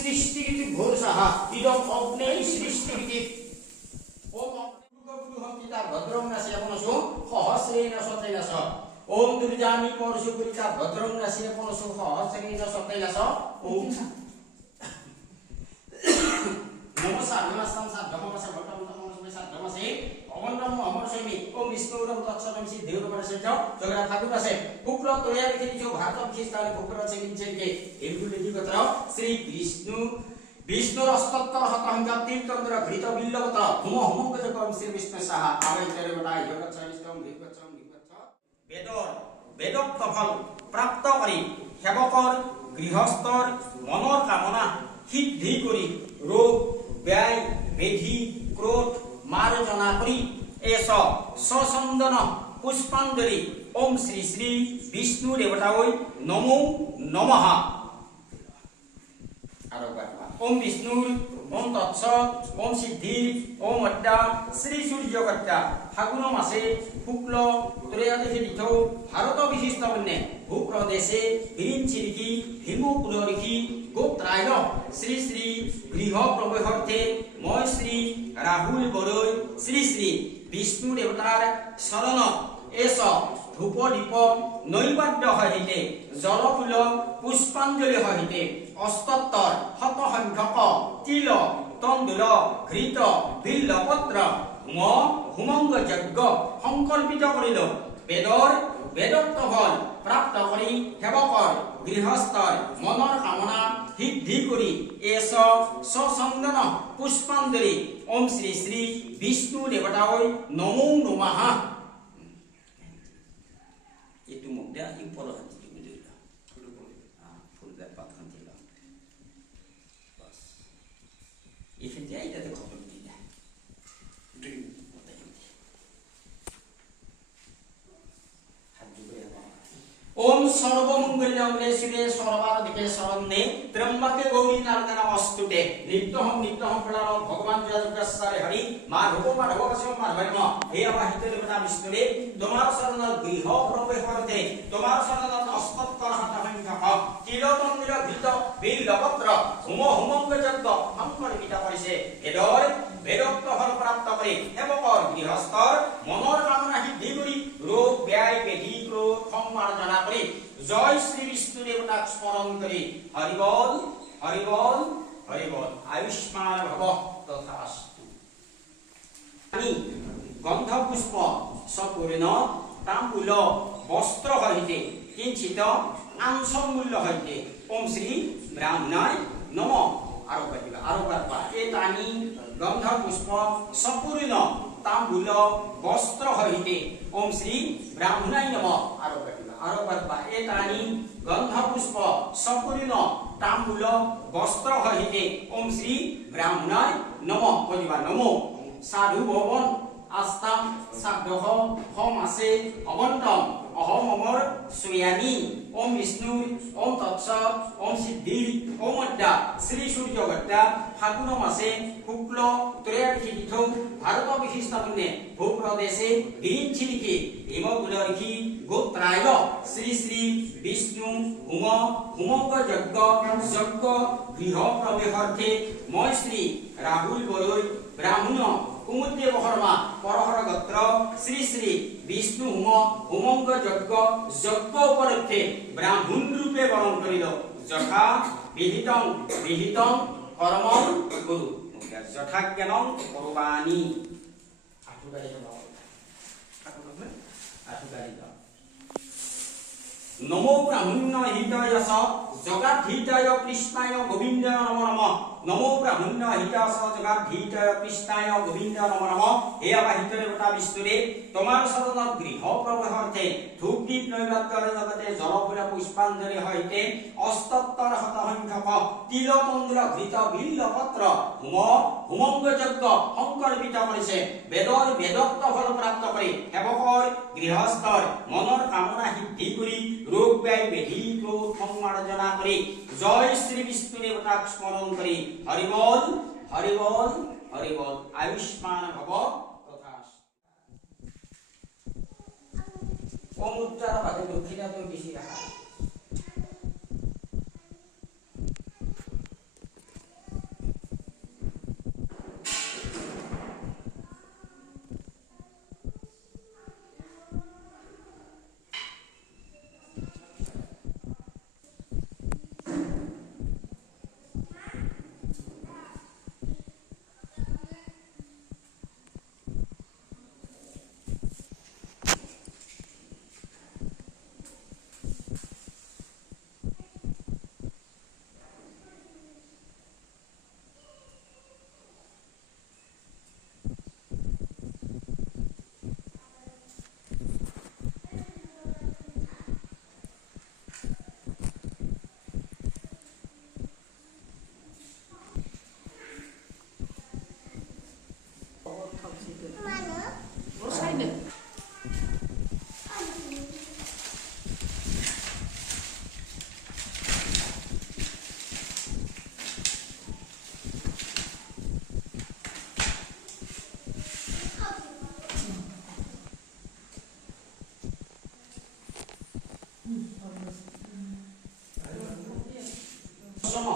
সৃষ্টিগিতি ভোরসাহ ইদম অগ্নে সৃষ্টিগিতি ওম অগ্নিগোহকিতা ভদ্রং নাসে পনসু সহস্রেণ শতৈলাস ওম দুর্জামি পরশু পুরিতা ভদ্রং নাসে পনসু সহস্রেণ শতৈলাস ওম নমস্কার নমস্কার সাধমসে ভট্টমতমসে সাধমসে অমন্ডম অমরসমি ওম বিষ্ণুরম তৎসদম সিদ্ধেউরমসে জগরা ঠাকুর আছে শুক্ল তয়া লিখি जो भारत विशेषतानि শুক্র আছে নিচেকে এগুলো লিখি কথা শ্রী বিষ্ণুর অস্তত্তর হতহংকা তীর্থন্দ্র ঘৃত বিল্লবতর হুম হুমঙ্গজ কর্ম শ্রী বিষ্ণু সাহা আবৈতরে বটাই যোগচ্ছামিষ্টম বিগচ্ছম বিগচ্ছ বেদোক্ত ফল প্রাপ্ত করি সেবকৰ গৃহস্থৰ মনৰ কামনা সিদ্ধি কৰি ৰোগ ব্যয় বেধি ক্ৰোধ মাৰ্জনা কৰি এস সচন্দন পুষ্পাঞ্জলি ওম শ্রী শ্রী বিষ্ণু দেবতায় নমো নমঃ ওম বিষ্ণুর ওম তৎস ওম সিদ্ধির ওম অদ্যা শ্রী সূর্যকর্তা ফাগুন মাসে শুক্ল ত্রয়োদশী তিথৌ ভারত বিশিষ্ট বন্যে ভূপ্রদেশে বিরিঞ্চিরিকি হিমকুলরিকি গোত্রায় শ্রী শ্রী গৃহ প্রবেশার্থে মই শ্রী রাহুল বড়ৈ শ্রী শ্রী বিষ্ণু দেবতার শরণ এস ধূপ দীপ নৈবাদ্য সহিতে জলফুল পুষ্পাঞ্জলি সহিতে অস্তত্তৰ শতসংখ্যক তিল তণ্ডুল ঘৃত বিল্লপত্ৰ হুমংগ যজ্ঞ সংকল্পিত কৰিল বেদোক্ত ফল প্ৰাপ্ত কৰি সেৱকৰ গৃহস্থৰ মনৰ কামনা সিদ্ধি কৰি এস সচন্দন পুষ্পাঞ্জলি ওম শ্রী শ্রী বিষ্ণু দেবতায় নমো নমঃ itu muda impor hati juga full dapat hati lah bas even dia itu tak boleh dia dream apa ini hati berapa ओम सर्वमंगल्यं शिवे सर्वार्थिके शरण्ये त्र्यंबके गौरी नारायण नमोस्तुते नित्यहं फलारो भगवान जगदीश्वर हरि माधव वसम माधव हे अवाहित देवता विष्णुरे তোমার শরণ গৃহ প্রবেশার্থে তোমার শরণ অস্তত্তর হতসংখ্যক তিলতন্দ্র ঘৃত বিল্লপত্র হুমঙ্গ যজ্ঞ সংকল্পিত কৰিছে বেদোক্ত ফল প্ৰাপ্ত কৰে সেবকৰ গৃহস্থৰ মনৰ কামনা সিদ্ধি কৰি ৰোগ ব্যয় বেধি ক্ৰোধ সংমাৰ্জনা কৰি জয় শ্ৰী বিষ্ণু দেবতাক স্মৰণ কৰি হরি বল হরি বল হরি বল আয়ুষ্মান ভব তথাস্তু আমি গন্ধ পুষ্প সপূর্ণ তাম্বুল বস্ত্র সহিতে কিঞ্চিত আংশম মূল্য সহিতে ওম শ্রী ব্রাহ্মণায় নম আৰু পাতিবা এতানি গন্ধ পুষ্প সপূৰ্ণ তাম্বুল বস্ত্ৰ সহিতে ওম শ্ৰী ব্ৰাহ্মণায় নম আৰু পাতিবা এতানি গন্ধ পুষ্প সপূর্ণ তাম্বুল বস্ত্র সহিতে ওম শ্রী ব্রাহ্মণায় নম কইবা নম সাধু ভবন আস্তাম সাধহ হম আছে অবন্তম অহম অমর সুয়ানি ওম বিষ্ণু ওম তৎস ওম সিদ্ধি ওম অদ্যা শ্রী সূর্যকর্তা ফাগুন মাসে শুক্ল ত্রয়োদশী তিথৌ ভারত বিশিষ্ট বন্যে ভূপ্রদেশে বিরিঞ্চিরিকি হিমকুলরিকি গোত্রায় শ্রী শ্রী বিষ্ণু হুমঙ্গ যজ্ঞ গৃহ প্রবেশার্থে মই শ্রী রাহুল বড়ৈ ব্রাহ্মণ কুমুদেব শর্মা পরহর গোত্র শ্রী শ্রী বিষ্ণু হুমঙ্গ যজ্ঞ উপলক্ষে ব্রাহ্মণ রূপে বরণ করিল যথা বিহিতং কর্মং গুরু যথা জ্ঞানং করবাণী নমো ব্রাহ্মণ্য হৃদয়স জগাধীতায় কৃষ্ণায় গোবিন্দায় নমো নমঃ নমো ব্রাহ্মণ্য হৃদয়স জগাধীতায় কৃষ্ণায় গোবিন্দায় নমো নমঃ হে আবাহিত দেবতা বিষ্ণুরে তোমার শরণ গৃহ প্রবেশার্থে ধূপ দীপ নৈবেদ্যৰ লগতে জলফুল পুষ্পাঞ্জলি সহিতে অস্তত্তৰ শতসংখ্যক তিলতন্দ্ৰ ঘৃত বিল্লপত্ৰ হুমঙ্গ যজ্ঞ সংকল্পিত কৰিছে বেদোক্ত ফল প্ৰাপ্ত কৰি সেৱকৰ গৃহস্থৰ মনৰ কামনা সিদ্ধি কৰি ৰোগ ব্যয় বেধি ক্ৰোধ সংমাৰ্জনা কৰি জয় শ্ৰী বিষ্ণু দেবতাক স্মৰণ কৰি হরি বল হরি বল হরি বল আয়ুষ্মান ভব তথাস্তু ওম উত্তর ভাগে দক্ষিণাতে বেশি রাখা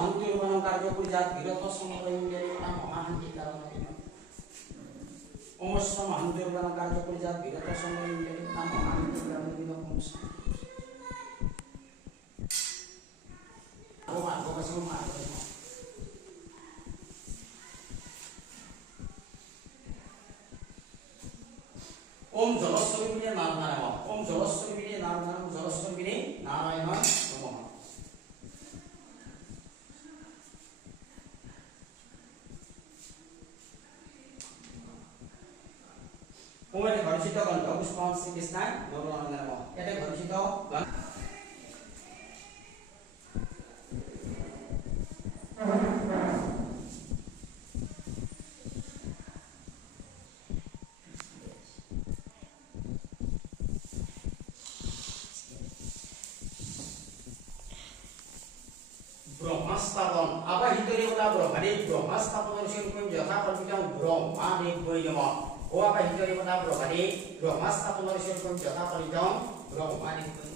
শান্তিৰূপায়ণ কাৰ্যপৰিজাত বিৰত সংগ্ৰহিণী নাম মহাশান্তি কাৰণ অমস্য শান্তিৰূপায়ণ কাৰ্যপৰিজাত বিৰত সংগ্ৰহিণী নাম মহাশান্তি কাৰণ ओम जलस्वरूपिणे नारायण ओम जलस्वरूपिणे नारायण जलस्वरूपिणे नारायण नमः ओम एटे घर्षित गंध पुष्पम श्री कृष्ण नारायण नमः एटे घर्षित गंध ब्रह्मस्थापन आबाहितरे वला ब्रह्मरे ब्रह्मस्थापन शिवकुंज यथा कल्पितं ब्रह्मादि वैनम ओ आबाहितरे वला ब्रह्मरे ब्रह्मस्थापन शिवकुंज यथा कल्पितं ब्रह्मादि वैनम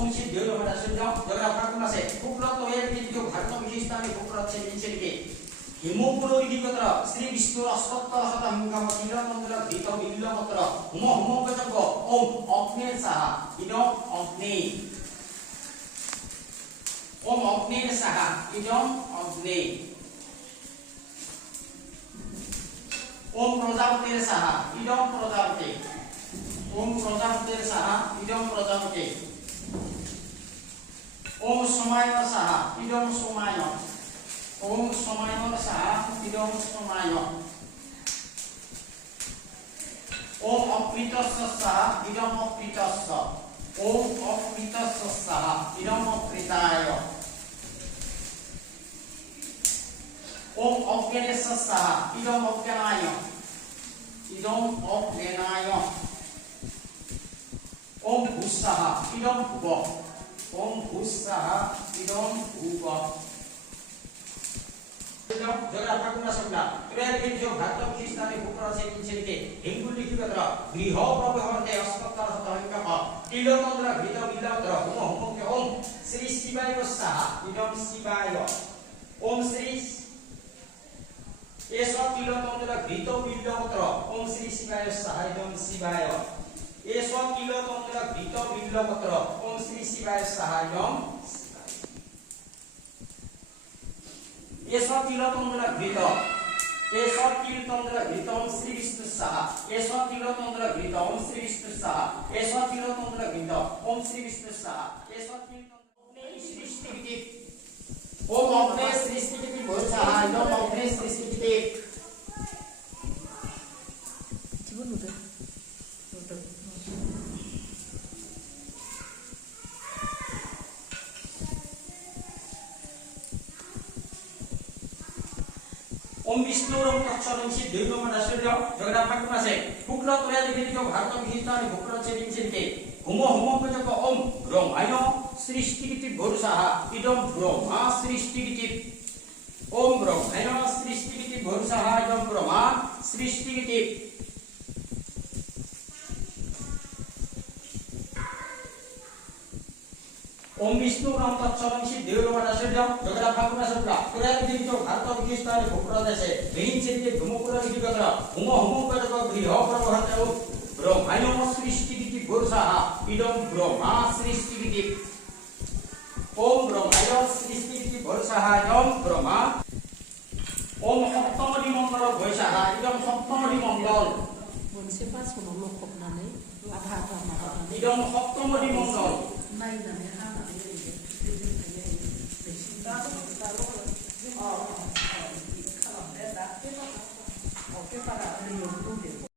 공식 여러분 하시죠. 여기다 바꾸나세. 부끄럽도 왜 이렇게 발동 비슷하게 부끄럽지 인실게. 이모부로 이기거더라. श्री विष्णु अस्वत्थ सदा हिंगा मतिरा मंगला गीता मिल्ला मतरा. हुम हुम बजंग ओम अग्नि सहा. इदम अग्नि. ओम अग्नि सहा. इदम अग्नि. ओम प्रजापति सहा. इदम प्रजापति. ओम प्रजापति सहा. इदम प्रजापति. ओम समाय सहा इदम समाय ओम समाय सहा इदम समाय ओम अप्रीतस्य सहा इदम अप्रीतस्य ओम अप्रीतस्य सहा इदम अप्रीताय ओम अज्ञानस्य सहा इदम अज्ञानाय इदम अज्ञानाय ओम भूस्सः इदम भुव ओम भूस्सः इदम भुव जगह ठाकुर सबला प्रेर के जो भारत विशिष्टाने भूकर से किंचिते हिंगुल लिखिगत्र गृह प्रभवर्ते अस्पत्तर हतहिंगक तिलोतंद्र घृत बिल्लत्र होम होम के ओम श्री शिवाय वस्सः इदम शिवाय ओम श्री एषः तिलोतंद्र घृत बिल्लत्र ओम श्री शिवाय वस्सः इदम शिवाय एषः तिलोतंद्र घृत बिल्लत्र ओम श्री शिवाय वस्सः इदम एषः तिलोतंद्र घृत ओम श्री विष्णु सहा एषः तिलोतंद्र घृत ओम श्री विष्णु सहा एषः तिलोतंद्र घृत ओम श्री विष्णु सहा एषः तिलोतंद्र सृष्टि ओम अग्ने सृष्टि भूषः इदम अग्ने सृष्टि जीवन होता ओम विष्णुरम तत्सरंसी द्वैतमन आश्चर्य जगन्नाथ ठाकुर से फुकरा तोया लिखित जो भारत विहितानि फुकरा चेरिंचिते हुम हुम पजक ओम ब्रह्माय सृष्टिकिति भूषः इदम ब्रह्मा सृष्टिकिति ओम ब्रह्माय सृष्टिकिति भूषः इदम ब्रह्मा सृष्टिकिति ओम विष्णु नाम तत्सवंशी देवलोकराशेभ्यं जगदाभागुनाशब्दा प्रयागदितो भारतविकिस्ताने भूप्रदेशे वेहिंसिते धुमपुरा विधिगत हुम हुमकरक गृह प्रवहतौ ब्रह्मायम सृष्टिगिति वर्षः इदं ब्रह्मा सृष्टिगिति ओम ब्रह्माय सृष्टिगिति वर्षः इदं ब्रह्मा ओम सप्तमदि मंगल वर्षः इदं सप्तमदि मंगल मोनसे बासनाव लखबनानै आधा आधा माबानानै इदं सप्तमदि मंगल नायनानै हानानै खालामदो दा पेपारा ओरैनो दंदेरो